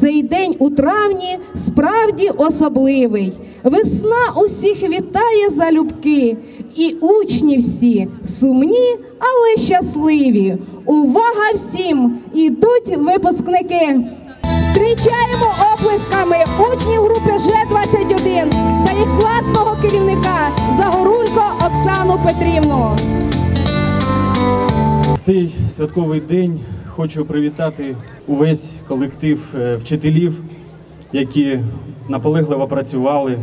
Цей день у травні справді особливий. Весна усіх вітає залюбки, і учні всі сумні, але щасливі. Увага всім! Ідуть випускники. Зустрічаємо оплесками учнів групи Ж-21 та їх класного керівника Загорулько Оксану Петрівну. Цей святковий день хочу привітати увесь колектив е, вчителів, які наполегливо працювали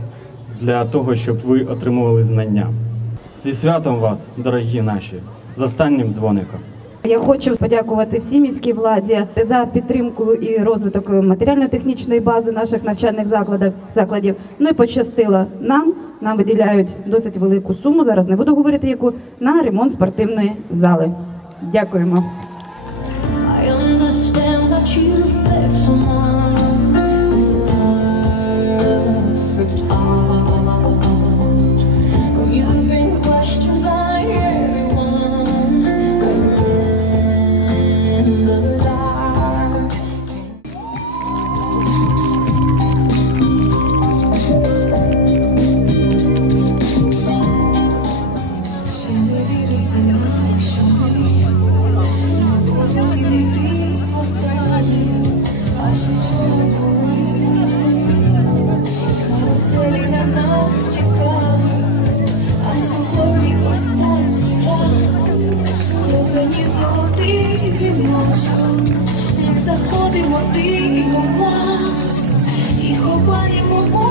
для того, щоб ви отримували знання. Зі святом вас, дорогі наші, з останнім дзвоником. Я хочу подякувати всій міській владі за підтримку і розвиток матеріально-технічної бази наших навчальних закладів. закладів. Ну і пощастило нам. Нам виділяють досить велику суму. Зараз не буду говорити яку на ремонт спортивної зали. Дякуємо. Протязі дитинства стали, а ще вчора були дітьми, каруселі на нас чекали, а сьогодні останній раз розгані золотий віночок, ми заходимо тихо в клас і ховаємо